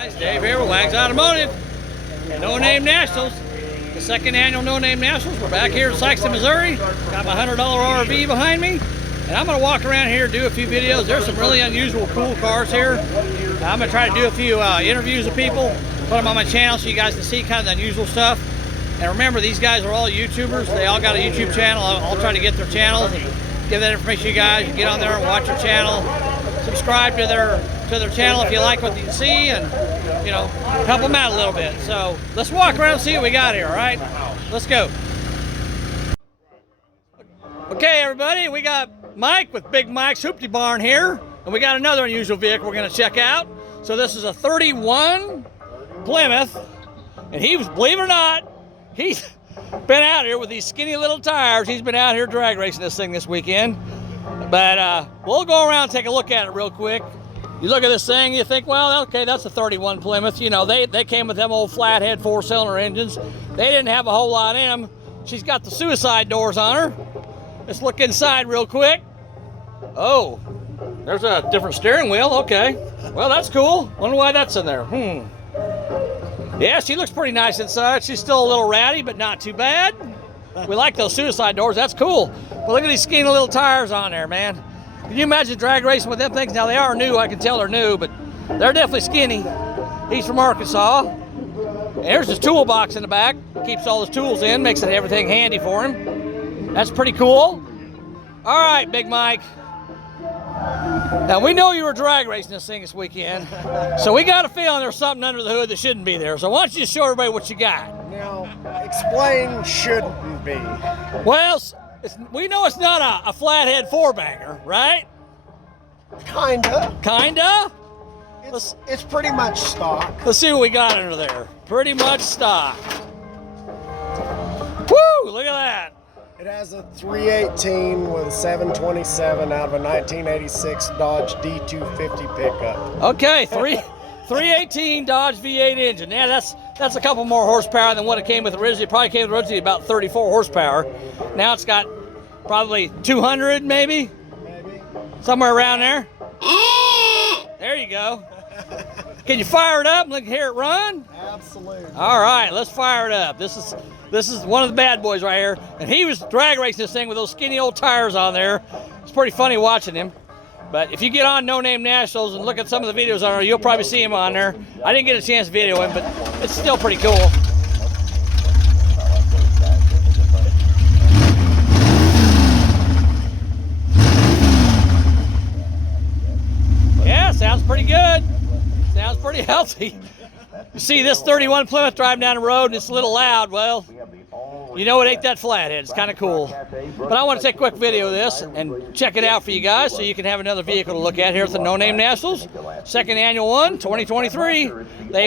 Guys, Dave here with Wags Automotive and No Name Nationals. The second annual No Name Nationals. We're back here in Saxon, Missouri. Got my $100 RV behind me. And I'm going to walk around here and do a few videos. There's some really unusual, cool cars here. I'm going to try to do a few interviews of people, put them on my channel so you guys can see kind of the unusual stuff. And remember, these guys are all YouTubers. They all got a YouTube channel. I'll try to get their channels and give that information to you guys. You get on there and watch their channel. Subscribe to their channel if you like what you see, and you know, help them out a little bit. So let's walk around and see what we got here. All right, let's go. Okay, everybody, we got Mike with Big Mike's Hoopty Barn here, and we got another unusual vehicle we're going to check out. So this is a 31 Plymouth, and he was, believe it or not, he's been out here with these skinny little tires. He's been out here drag racing this thing this weekend. But we'll go around and take a look at it real quick. You look at this thing, you think, well, okay, that's a 31 Plymouth. You know, they came with them old flathead four-cylinder engines. They didn't have a whole lot in them. She's got the suicide doors on her. Let's look inside real quick. Oh, there's a different steering wheel. Okay, well, that's cool. Wonder why that's in there. Yeah, she looks pretty nice inside. She's still a little ratty, but not too bad. We like those suicide doors. That's cool. But look at these skinny little tires on there, man. Can you imagine drag racing with them things? Now, they are new. I can tell they're new, but they're definitely skinny. He's from Arkansas. And there's his toolbox in the back. Keeps all his tools in, makes everything handy for him. That's pretty cool. All right, Big Mike. Now, we know you were drag racing this thing this weekend, so we got a feeling there's something under the hood that shouldn't be there. So why don't you just show everybody what you got? Now, explain shouldn't be. Well, we know it's not a flathead four-banger, right? Kinda. Kinda? It's pretty much stock. Let's see what we got under there. Pretty much stock. Woo! Look at that. It has a 318 with a 727 out of a 1986 Dodge D250 pickup. Okay, 318 Dodge V8 engine. Yeah, that's a couple more horsepower than what it came with originally. It probably came with originally about 34 horsepower. Now it's got probably 200 maybe? Maybe. Somewhere around there. There you go. Can you fire it up and hear it run? Absolutely. All right, let's fire it up. This is one of the bad boys right here. And he was drag racing this thing with those skinny old tires on there. It's pretty funny watching him. But if you get on No Name Nationals and look at some of the videos on there, you'll probably see him on there. I didn't get a chance to video him, but it's still pretty cool. Yeah, sounds pretty good. Sounds pretty healthy. You see this 31 Plymouth driving down the road and it's a little loud. Well, you know it ain't that flathead. It's kind of cool. But I want to take a quick video of this and check it out for you guys so you can have another vehicle to look at here at the No Name Nationals. Second annual one, 2023.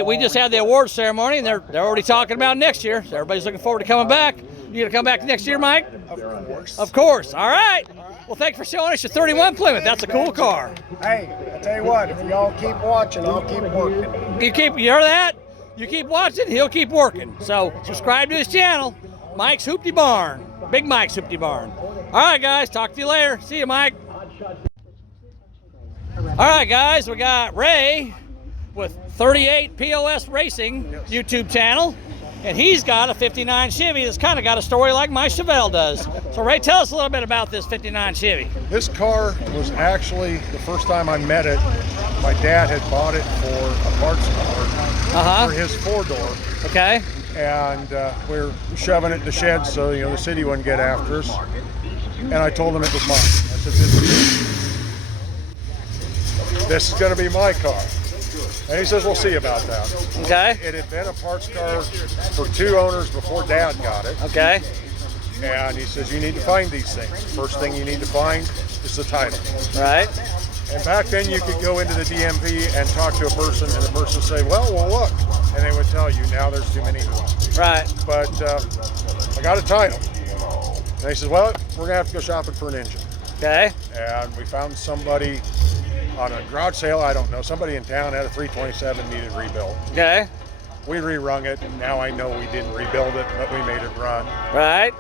We just had the awards ceremony and they're already talking about next year. So everybody's looking forward to coming back. You gonna come back next year, Mike? Of course. Of course. All right. Well, thanks for showing us your 31 Plymouth. That's a cool car. Hey, I tell you what, if y'all keep watching, I'll keep working. You hear that? You keep watching, he'll keep working. So subscribe to his channel, Mike's Hoopty Barn. Big Mike's Hoopty Barn. All right, guys, talk to you later. See you, Mike. All right, guys, we got Ray with 38 POS Racing YouTube channel. And he's got a 59 Chevy that's kind of got a story like my Chevelle does. So Ray, tell us a little bit about this 59 Chevy. This car was actually, the first time I met it, my dad had bought it for a parts car for his four-door. Okay. And we're shoving it in the shed so the city wouldn't get after us. And I told him it was mine. I said, this is going to be my car. And he says, we'll see about that. Okay. It had been a parts car for two owners before Dad got it. Okay. And he says, you need to find these things. First thing you need to find is the title. Right. And back then you could go into the DMV and talk to a person and the person would say, well, look. And they would tell you, now there's too many hoops. Right. But I got a title. And he says, well, we're going to have to go shopping for an engine. Okay. And we found somebody on a garage sale, I don't know, somebody in town had a 327 needed rebuilt. Okay. We rerung it, and now I know we didn't rebuild it, but we made it run. Right.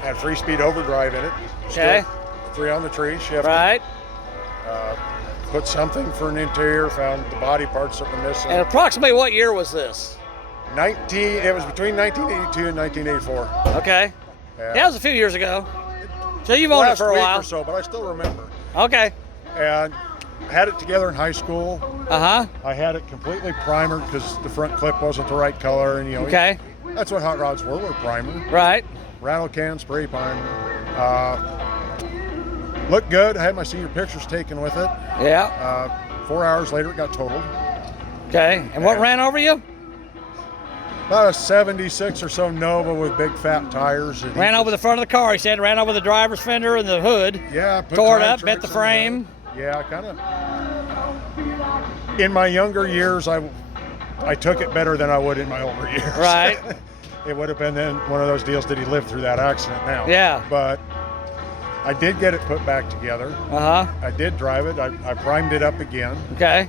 Had 3-speed overdrive in it. Okay. Still 3 on the tree, shift. Right. put something for an interior, found the body parts that were missing. And approximately what year was this? It was between 1982 and 1984. Okay. Yeah. That was a few years ago. So you've owned it for a Last while. week or so, but I still remember. Okay. And I had it together in high school. Uh-huh. I had it completely primered because the front clip wasn't the right color, and Okay. that's what hot rods were primer. Right. Rattle can, spray primer. Looked good. I had my senior pictures taken with it. Yeah. 4 hours later, it got totaled. Okay. And what ran over you? About a 76 or so Nova with big fat tires. And Ran over the front of the car, he said. Ran over the driver's fender and the hood. Yeah. Put Tore it tire up, bent the tracks in frame. Yeah, kind of. In my younger years, I took it better than I would in my older years. Right. It would have been then one of those deals, did he live through that accident now? Yeah. But I did get it put back together. Uh-huh. I did drive it. I primed it up again. Okay.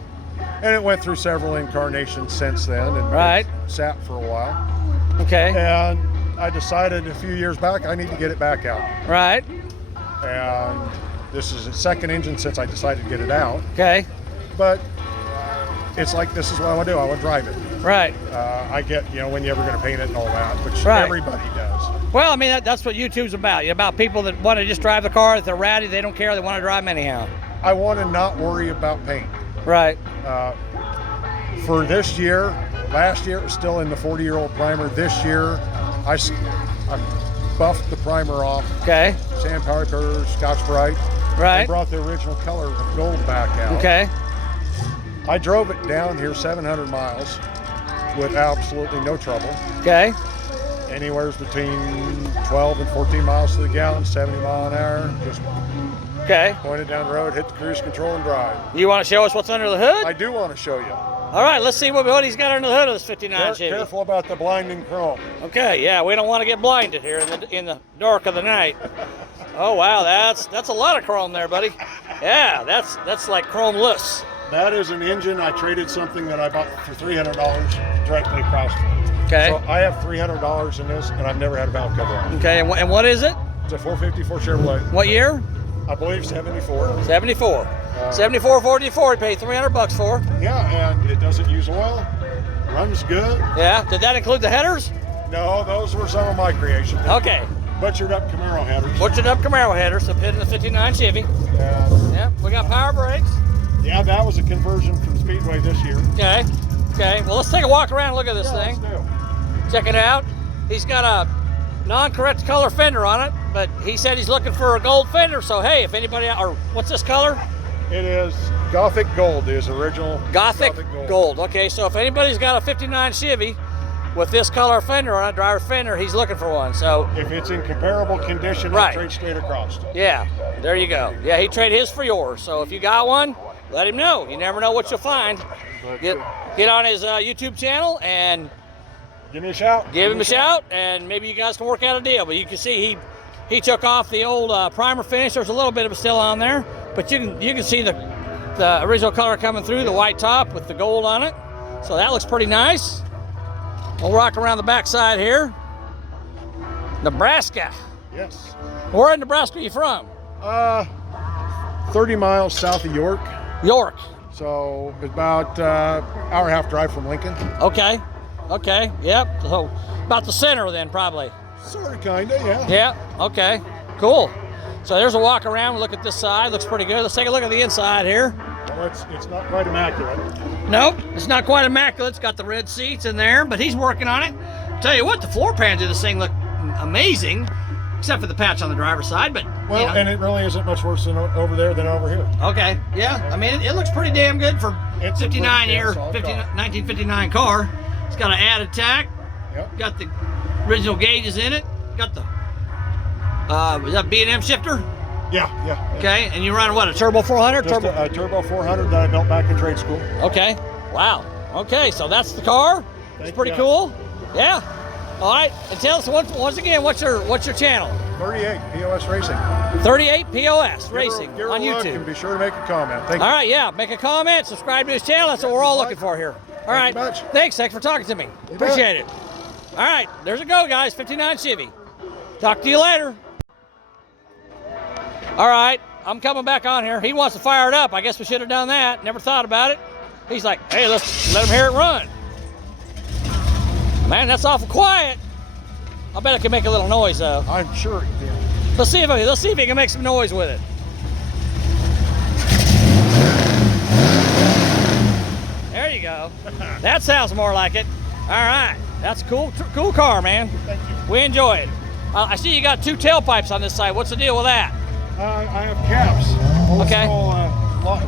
And it went through several incarnations since then, and Right. it sat for a while. Okay. And I decided a few years back I need to get it back out. Right. And this is the second engine since I decided to get it out. Okay. But it's like, this is what I want to do. I want to drive it. Right. I get, when you're ever going to paint it and all that, which Right. everybody does. Well, I mean, that's what YouTube's about. You're about people that want to just drive the car. If they're ratty, they don't care. They want to drive them anyhow. I want to not worry about paint. Right. For this year, last year it was still in the 40-year-old primer. This year, I buffed the primer off. Okay. Sandpaper, Scotch-Brite. Right. And brought the original color of gold back out. Okay. I drove it down here 700 miles with absolutely no trouble. Okay. Anywhere between 12 and 14 miles to the gallon, 70 mile an hour. Just Okay. point it down the road, hit the cruise control, and drive. You want to show us what's under the hood? I do want to show you. All right, let's see what he's got under the hood of this 59 Chevy. Careful about the blinding chrome. Okay, yeah, we don't want to get blinded here in the dark of the night. Oh wow, that's a lot of chrome there, buddy. Yeah, that's like chrome-less. That is an engine. I traded something that I bought for $300 directly across from it. Okay. So I have $300 in this, and I've never had a valve cover on it. Okay, and what is it? It's a 454 Chevrolet. What year? I believe 74. 74. 7444. He paid $300 for. Yeah, and it doesn't use oil. Runs good. Yeah. Did that include the headers? No, those were some of my creations. Okay. Butchered up Camaro headers. Butchered up Camaro headers, so fit in the 59 Chevy. Yeah. We got power brakes. Yeah, that was a conversion from Speedway this year. Okay. Okay. Well, let's take a walk around and look at this thing. Let's do. Check it out. He's got a non-correct color fender on it, but he said he's looking for a gold fender. So hey, if anybody, or what's this color? It is Gothic Gold, is original. Gothic gold. Okay, so if anybody's got a 59 Chevy with this color fender on it, driver's fender, he's looking for one. So if it's in comparable condition, Right. I'll trade straight across. yeah, there you go. Yeah, he traded his for yours. So if you got one, let him know. You never know what you'll find. Get on his YouTube channel and Give me a shout. give him a shout, and maybe you guys can work out a deal. But you can see he took off the old primer finish. There's a little bit of it still on there, but you can see the original color coming through, the white top with the gold on it. So that looks pretty nice. We'll rock around the backside here. Nebraska. Yes. Where in Nebraska are you from? 30 miles south of York. York. So about hour and a half drive from Lincoln. Okay. Okay. Yep. So about the center then, probably. Sort of, kind of, yeah. Yeah. Okay. Cool. So there's a walk around. Look at this side. Looks pretty good. Let's take a look at the inside here. Well, it's not quite immaculate. Nope, it's not quite immaculate. It's got the red seats in there, but he's working on it. Tell you what, the floor pans of this thing look amazing, except for the patch on the driver's side. But Well, you know. and it really isn't much worse than over there than over here. Okay, yeah. I mean, it looks pretty damn good for It's a 59 pretty year, damn solid car. 1959 car. It's got an added tack. Yep. Got the original gauges in it. Got the is that B&M shifter? Yeah. Okay, and you run what, a turbo 400? Just a turbo 400 that I built back in trade school. Okay. Wow. Okay, so that's the car. It's Thank pretty you. cool. Yeah. All right. And tell us once again, what's your channel? 38 POS Racing. 38 POS Racing Give her on a look YouTube. and be sure to make a comment. Thank All you. right, yeah. Make a comment, subscribe to his channel. That's what we're all looking for here. All right. you much. Thanks for talking to me. You Appreciate it. All right. There's a go, guys. 59 Chevy. Talk to you later. All right. I'm coming back on here. He wants to fire it up. I guess we should have done that. Never thought about it. He's like, hey, let's let him hear it run. Man, that's awful quiet. I bet it can make a little noise though. I'm sure it did. Let's see if he can make some noise with it. There you go. That sounds more like it. All right, that's a cool car, man. Thank you. We enjoy it. I see you got 2 tailpipes on this side. What's the deal with that? I have caps. Old Okay. school,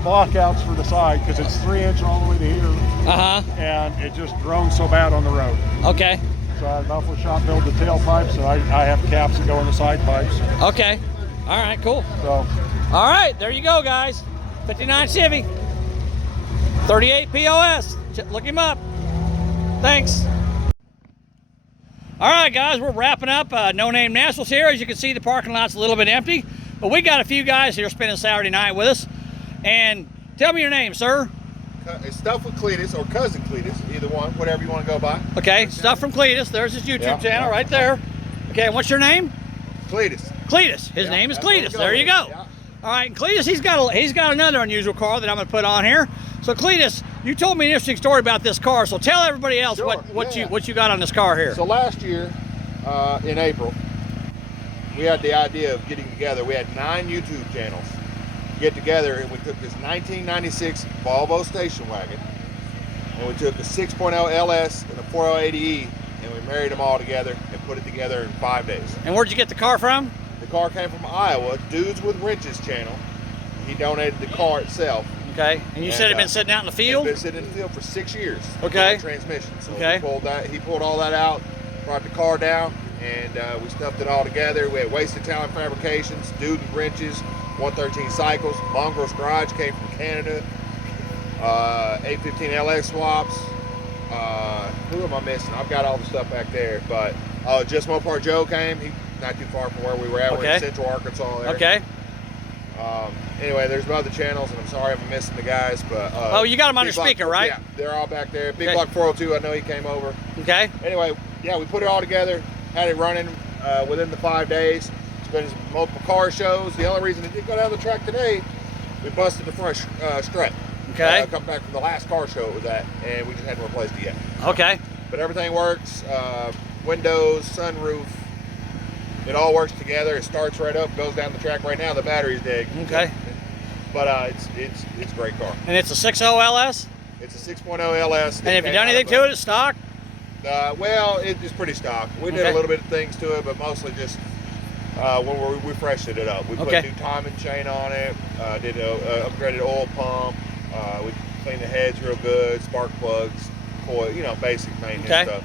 blockouts for the side because it's 3-inch all the way to here, Uh-huh. and it just drones so bad on the road. Okay. So I had an awful shop build the tailpipe, so I have caps that go in the side pipes. Okay. All right, cool. So All right, there you go, guys. 59 Chevy. 38 POS. Look him up. Thanks. All right, guys, we're wrapping up No Name Nationals here. As you can see, the parking lot's a little bit empty, but we got a few guys here spending Saturday night with us. And tell me your name, sir. It's Stuff with Cletus or Cousin Cletus, either one, whatever you want to go by. Okay, Stuff from Cletus. There's his YouTube channel right there. Okay, and what's your name? Cletus. Cletus. His name is that's what Cletus. we're There going you with. go. Yeah. All right, and Cletus, he's got another unusual car that I'm going to put on here. So Cletus, you told me an interesting story about this car. So tell everybody else Sure, what yeah. you got on this car here. So last year, in April, we had the idea of getting together. We had 9 YouTube channels get together, and we took this 1996 Volvo station wagon, and we took a 6.0 LS and a 4L80E, and we married them all together and put it together in 5 days. And where'd you get the car from? The car came from Iowa, Dudes with Wrenches channel. He donated the car itself. Okay, and you said it'd been sitting out in the field? It's been sitting in the field for 6 years. Okay. Transmission. So Okay. he pulled all that out, brought the car down, and we stuffed it all together. We had Wasted Talent Fabrications, Dude and Wrenches, 113 Cycles, Mongrel's Garage came from Canada, 815 LX swaps. Who am I missing? I've got all the stuff back there, but Just Mopar Joe came. He's not too far from where we were at. We're in Central Arkansas there. Okay. Anyway, there's other channels, and I'm sorry if I'm missing the guys, but Oh, you got them on your Big Block- speaker, right? Yeah, they're all back there. Big Okay. Block 402, I know he came over. Okay. Anyway, yeah, we put it all together, had it running within the 5 days. It's been multiple car shows. The only reason it didn't go down the track today, we busted the front strut. Okay. Come back from the last car show it was at, and we just hadn't replaced it yet. Okay. But everything works. Windows, sunroof, it all works together. It starts right up, goes down the track right now. The battery's dead. Okay. But it's a great car. And it's a 6.0 LS? It's a 6.0 LS. And have you done anything to it? It's stock? Well, it's pretty stock. We did a little bit of things to it, but mostly just when we freshened it up. We put new timing chain on it, did a upgraded oil pump, we cleaned the heads real good, spark plugs, coil, basic maintenance stuff.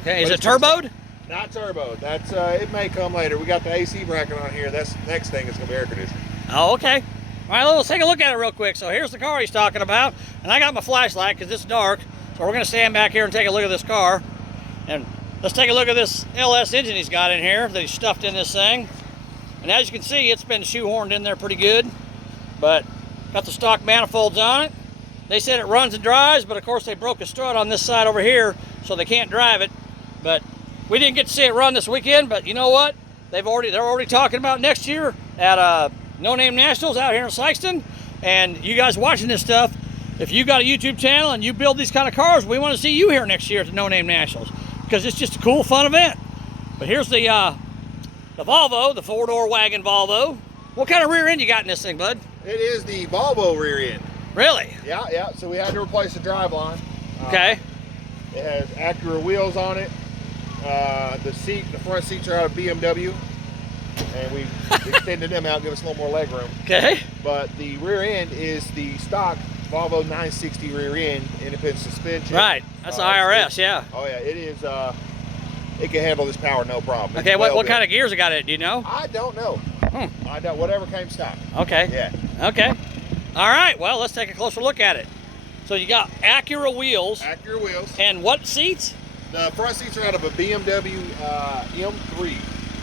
Okay, is But it turboed? Not turbo. That's it may come later. We got the AC bracket on here. That's the next thing is gonna be air conditioning. Oh, okay. All right, let's take a look at it real quick. So here's the car he's talking about, and I got my flashlight because it's dark. So we're gonna stand back here and take a look at this car. And let's take a look at this LS engine he's got in here that he's stuffed in this thing. And as you can see, it's been shoehorned in there pretty good, but got the stock manifolds on it. They said it runs and drives, but of course they broke a strut on this side over here, so they can't drive it. But we didn't get to see it run this weekend, but you know what? They're already talking about next year at No Name Nationals out here in Sykeston. And you guys watching this stuff, if you got a YouTube channel and you build these kind of cars, we want to see you here next year at the No Name Nationals because it's just a cool, fun event. But here's the Volvo, the 4-door wagon Volvo. What kind of rear end you got in this thing, bud? It is the Volvo rear end. Really? Yeah. So we had to replace the driveline. Okay. It has Acura wheels on it. The front seats are out of BMW, and we extended them out, give us a little more leg room. Okay. But the rear end is the stock Volvo 960 rear end, independent suspension. Right. That's the IRS, yeah. Oh yeah, it is. It can handle this power no problem. Okay. What kind of gears it got in it? Do you know? I don't know. I don't. Whatever came stock. Okay. Yeah. Okay. All right. Well, let's take a closer look at it. So you got Acura wheels. Acura wheels. And what seats? The front seats are out of a BMW M3.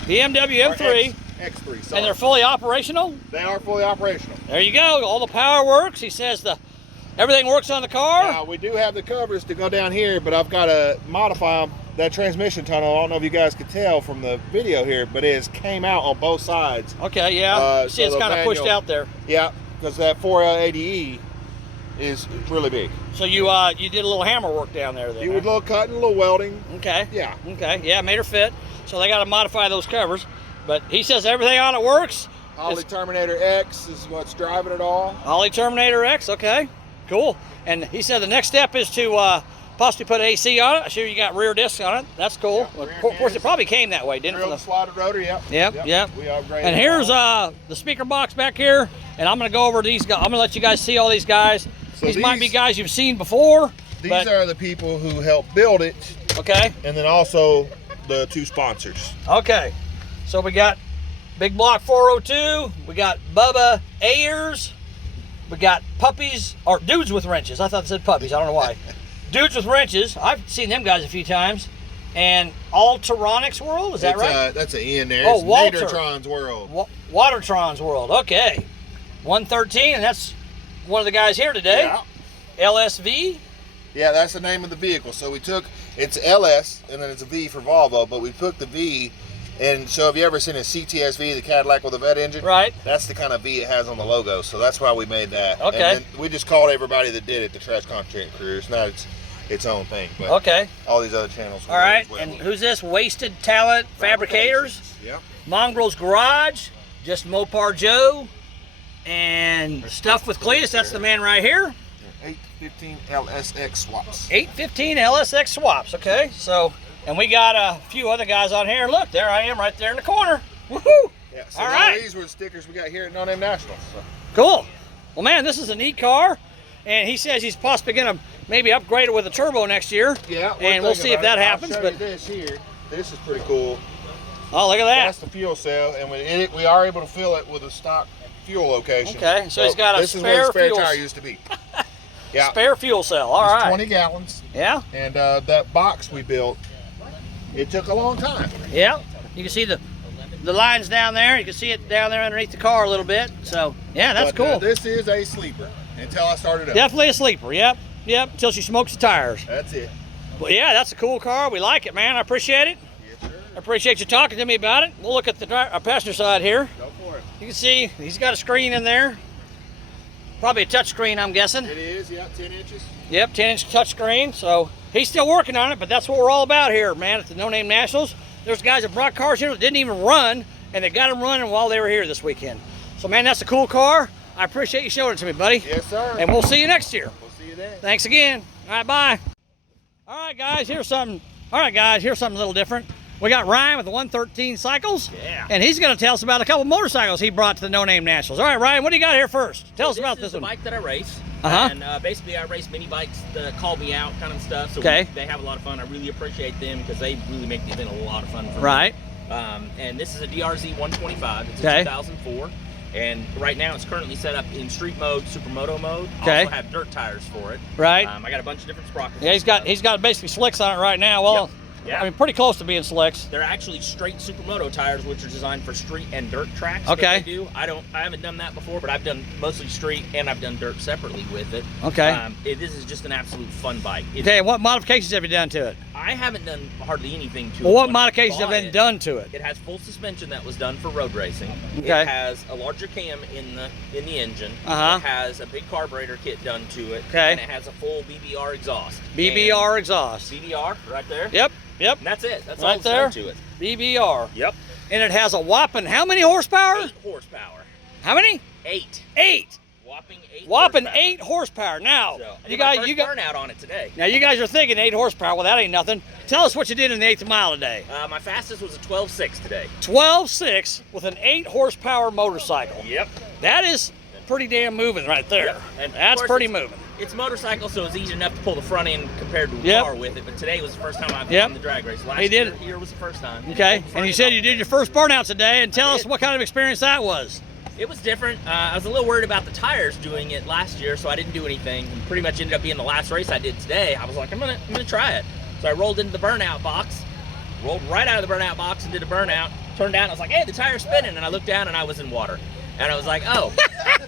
BMW M3. X3, sorry. And they're fully operational? They are fully operational. There you go. All the power works. He says everything works on the car. Now, we do have the covers to go down here, but I've got to modify them that transmission tunnel, I don't know if you guys could tell from the video here, but it came out on both sides. Okay, yeah. See, so it's the kind of pushed manual- out there. Yeah, because that 4L80E is really big. So you did a little hammer work down there then. You would a little cutting, a little welding. Okay. Yeah. Okay. Yeah, made her fit. So they got to modify those covers, but he says everything on it works. Holly It's Terminator X is what's driving it all. Holly Terminator X. Okay. Cool. And he said the next step is to possibly put AC on it. I sure you got rear discs on it. That's cool. Yeah, rear Of course, it discs. probably came that way, didn't it? Drilled slotted rotor, yep. Yep. We upgraded. And it here's all. the speaker box back here, and I'm gonna go over these guys. I'm gonna let you guys see all these guys. So these might be these- guys you've seen before. These but, are the people who helped build it, okay. and then also the 2 sponsors. Okay. So we got Big Block 402. We got Bubba Ayers. We got puppies or dudes with wrenches. I thought it said puppies. I don't know why. Dudes with wrenches. I've seen them guys a few times. And Alteronics World. Is that right? That's an E in there. Oh, It's Walter. Nadertron's World. Watertron's World. Okay. 113, and that's one of the guys here today. Yeah. LSV. Yeah, that's the name of the vehicle. So we took, it's LS, and then it's a V for Volvo, but we took the V, and so have you ever seen a CTSV, the Cadillac with a vet engine? Right. That's the kind of V it has on the logo, so that's why we made that. Okay. And then we just called everybody that did it the Trash Content Crew. It's not its own thing, but Okay. all these other channels. All right. as well. And who's this? Wasted Talent Fabricators. Yep. Mongrel's Garage. Just Mopar Joe. And Stuff with Cletus. That's the man right here. 815 LSX swaps. 815 LSX swaps. Okay. So, and we got a few other guys on here. Look, there I am right there in the corner. Woohoo! Yeah, so All now right. these were the stickers we got here at No Name Nationals. So. Cool. Well, man, this is a neat car. And he says he's possibly going to maybe upgrade it with a turbo next year. Yeah, And we'll see if that happens. I'll show you But this here. This is pretty cool. oh, look at that. That's the fuel cell, and we are able to fill it with a stock fuel location. Okay, so he's got a this is where the spare spare fuel- tire used to be. Yeah, Spare fuel cell. All it's right. 20 gallons, Yeah. and that box we built, it took a long time. Yeah. You can see the lines down there. You can see it down there underneath the car a little bit. So, yeah, that's But, cool. this is a sleeper until I started up. Definitely a sleeper. Yep. Yep. Until she smokes the tires. That's it. Well, yeah, that's a cool car. We like it, man. I appreciate it. Yes, sir. I appreciate you talking to me about it. We'll look at the passenger side here. Go for it. You can see he's got a screen in there. Probably a touch screen, I'm guessing. It is, yeah, 10 inches. Yep, 10-inch touch screen. So he's still working on it, but that's what we're all about here, man, at the No Name Nationals. There's guys that brought cars here that didn't even run, and they got them running while they were here this weekend. So, man, that's a cool car. I appreciate you showing it to me, buddy. Yes, sir. And we'll see you next year. We'll see you then. Thanks again. All right, bye. All right, guys, here's something. All right, guys, here's something a little different. We got Ryan with the 113 Cycles. Yeah. And he's going to tell us about a couple motorcycles he brought to the No Name Nationals. All right, Ryan, what do you got here first? Tell us about This this is the one. bike that I race. Uh-huh. And basically I race mini bikes that call me out kind of stuff. So Okay. they have a lot of fun. I really appreciate them because they really make the event a lot of fun for Right. me. And this is a DRZ 125. It's Okay. a 2004. And right now it's currently set up in street mode, supermoto mode. Okay. I also have dirt tires for it. Right. I got a bunch of different sprockets. Yeah, he's got basically slicks on it right now. Well, Yep. Yeah. I mean, pretty close to being slicks. They're actually straight supermoto tires, which are designed for street and dirt tracks. Okay. That they do. I haven't done that before, but I've done mostly street and I've done dirt separately with it. Okay. This is just an absolute fun bike. Okay, what modifications have you done to it? I haven't done hardly anything to it. Well, what When I modifications have bought been it, done to it? It has full suspension that was done for road racing. Okay. It has a larger cam in the engine. Uh-huh. It has a big carburetor kit done to it. Okay. And it has a full BBR exhaust. BBR exhaust. And BBR right there. Yep, yep. And that's it. That's Right all that's there. done to it. BBR. Yep. And it has a whopping how many horsepower? 8 horsepower. How many? 8. 8. Whopping 8. Whopping horsepower. 8 horsepower. Now, So, I you did my guys, first you got. burnout on it today. Now you guys are thinking 8 horsepower. Well, that ain't nothing. Tell us what you did in the 8th mile today. My fastest was a 12.6 today. 12.6 with an 8 horsepower motorcycle. Yep. That is pretty damn moving right there. Yep. And of That's course pretty it's- moving. It's a motorcycle, so it's easy enough to pull the front end compared to a Yep. car with it. But today was the first time I've Yep. done the drag race. Last He did year, it. here was the first time. Okay, Pulled the front and you end said off. you did your first burnout today, and tell us did. what kind of experience that was. It was different. I was a little worried about the tires doing it last year, so I didn't do anything. And pretty much ended up being the last race I did today. I was like, I'm gonna try it. So I rolled into the burnout box, rolled right out of the burnout box and did a burnout. Turned out and I was like, hey, the tire's spinning, and I looked down and I was in water. And I was like, oh,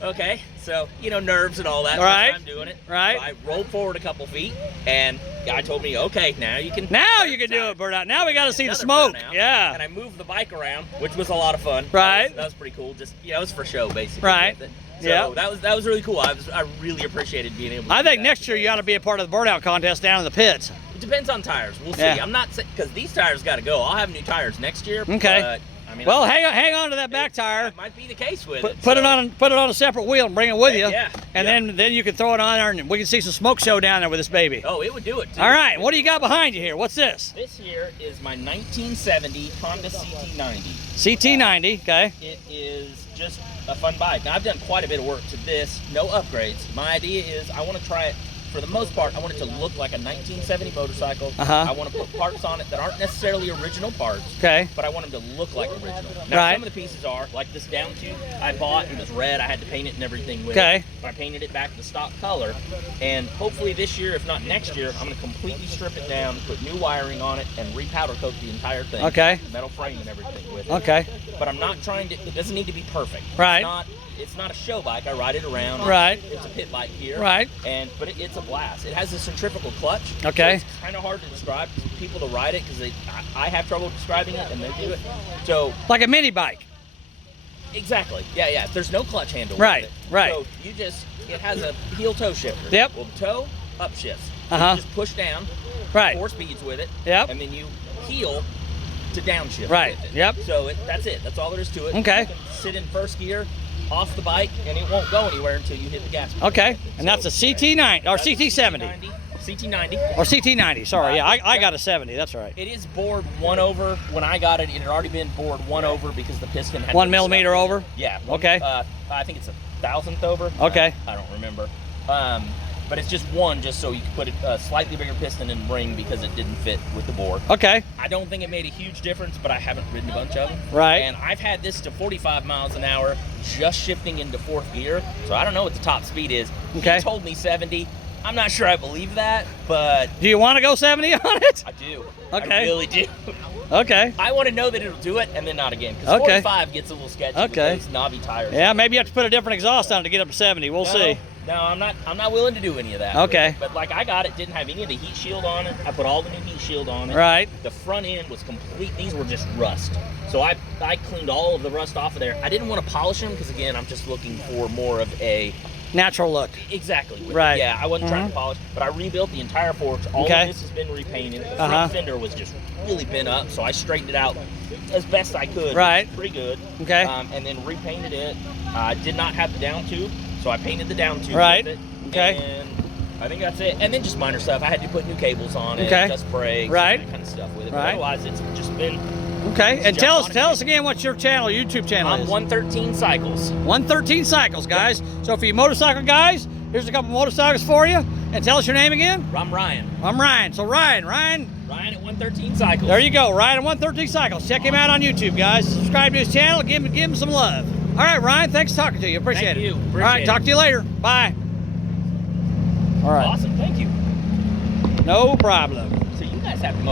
okay. So, you know, nerves and all that. Right. First time doing it. Right. So I rolled forward a couple feet, and guy told me, okay, now you can. Now you can do it, burnout. Now we got to see the Another smoke. burnout. Yeah. And I moved the bike around, which was a lot of fun. Right. That was pretty cool. Just, yeah, it was for show, basically. Right. with it. So Yeah. that was really cool. I really appreciated being able to I do think that. next year you ought to be a part of the burnout contest down in the pits. It depends on tires. We'll see. Yeah. I'm not saying, because these tires got to go. I'll have new tires next year. Okay. But, I mean, Well, hang on to that back tire. that might be the case with Put, it. put it so- on a separate wheel and bring it with you. Yeah. And then you can throw it on there and we can see some smoke show down there with this baby. Oh, it would do it, too. All right, what do you got behind you here? What's this? This here is my 1970 Honda CT90. CT90, okay. It is just a fun bike. Now, I've done quite a bit of work to this, no upgrades. My idea is I want to try it, for the most part, I want it to look like a 1970 motorcycle. Uh-huh. I want to put parts on it that aren't necessarily original parts, Okay. but I want them to look like original. Now, Right. some of the pieces are, like this down tube I bought, it was red, I had to paint it and everything with Okay. it. But I painted it back to the stock color, and hopefully this year, if not next year, I'm going to completely strip it down, put new wiring on it, and repowder coat the entire thing. Okay. Metal frame and everything with it. Okay. But I'm not trying to, it doesn't need to be perfect. Right. It's not a show bike. I ride it around. Right. It's a pit bike here. Right. But it's a blast. It has a centrifugal clutch. Okay. So it's kind of hard to describe to people to ride it because I have trouble describing it and they do it. So Like a mini bike. exactly. Yeah. There's no clutch handle. Right, With it. right. So it has a heel toe shifter. Yep. Well, the toe upshifts. Uh-huh. You just push down. Right. 4 speeds with it. Yep. And then you heel to downshift. Right. With it. Yep. So that's it. That's all there is to it. Okay. You can sit in first gear, off the bike, and it won't go anywhere until you hit the gas pedal. Okay. And that's a CT9 or That's a CT70 CT90. or CT90. Sorry. Yeah, I got a 70. That's right. It is bored 1 over. When I got it, it had already been bored 1 over because the piston had 1 been millimeter stuck in over? it. Yeah. Okay. I think it's 1,000th over. Okay. I don't remember. But it's just one, just so you can put a slightly bigger piston and ring because it didn't fit with the bore. Okay. I don't think it made a huge difference, but I haven't ridden a bunch of them. Right. And I've had this to 45 miles an hour, just shifting into 4th gear. So I don't know what the top speed is. Okay. He told me 70. I'm not sure I believe that, but Do you want to go 70 on it? I do. Okay. I really do. Okay. I want to know that it'll do it and then not again. Because Okay. 45 gets a little sketchy Okay. with those knobby tires. Yeah, maybe you have to put a different exhaust on it to get up to 70. We'll see. No, I'm not willing to do any of that. Okay. But like I got it, didn't have any of the heat shield on it. I put all the new heat shield on it. Right. The front end was complete. These were just rust. So I cleaned all of the rust off of there. I didn't want to polish them because again, I'm just looking for more of a Natural look. exactly. Right. Yeah, I wasn't trying to polish, but I rebuilt the entire forks. All Okay. of this has been repainted. The Uh-huh. front fender was just really bent up, so I straightened it out as best I could. Right. Pretty good. Okay. And then repainted it. I did not have the down tube, so I painted the down tube Right. with it. Okay. And I think that's it. And then just minor stuff. I had to put new cables on it, Okay. adjust brakes, Right. and that kind of stuff with it. But Right. otherwise, it's just been. Okay. And tell us Jump on it. again what your channel, YouTube channel I'm is. 113 cycles. 113 Cycles, guys. So for you motorcycle guys, here's a couple motorcycles for you. And tell us your name again. I'm Ryan. I'm Ryan. So Ryan, Ryan at 113 cycles. there you go. Ryan at 113 Cycles. Check him out on YouTube, guys. Subscribe to his channel. Give him some love. All right, Ryan. Thanks for talking to you. Appreciate Thank it. you. All Appreciate right. it. Talk to you later. Bye. All right. Awesome. Thank you. No problem. So you guys have to